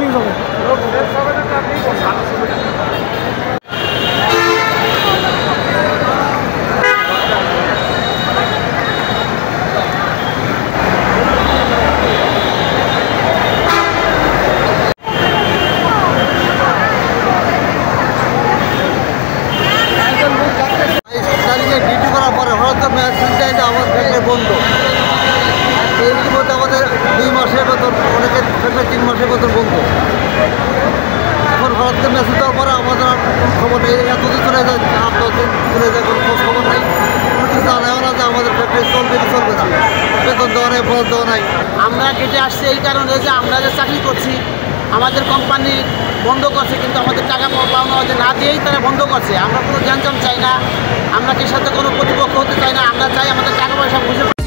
News হবে। Duty করার পরে হয়তো মেশিনটা আমার ফ্যাক্টরি বন্ধ। এর মধ্যে আমাদের 2 মাসের বেতন, অনেকের ফ্যাক্টরি 3 মাসের বেতন বন্ধ। এখন হঠাৎ মেশিন দেওয়ার পরে আমাদের আর খবর নেই, এতদিন চলে যায়, 8-10 দিন চলে যায়, কোনো খোঁজ খবর নেই, কোনো কিছু জানাও না যে আমাদের ফ্যাক্টরি চলবে কি চলবে না, বেতন দেওয়া নেই, খরচ দেওয়া নাই। আমরা কেটে আসছি এই কারণে যে আমরা যে চাকরি করছি আমাদের কোম্পানি বন্ধ করছে, কিন্তু আমাদের টাকা পাওনা হচ্ছে না দিয়েই তারা বন্ধ করছে। আমরা কোনো গ্যাঞ্জাম চাই না, আমরা কি সাথে কোনো প্রতিপক্ষ হতে চাই না, আমরা চাই আমাদের টাকা পয়সা বুঝে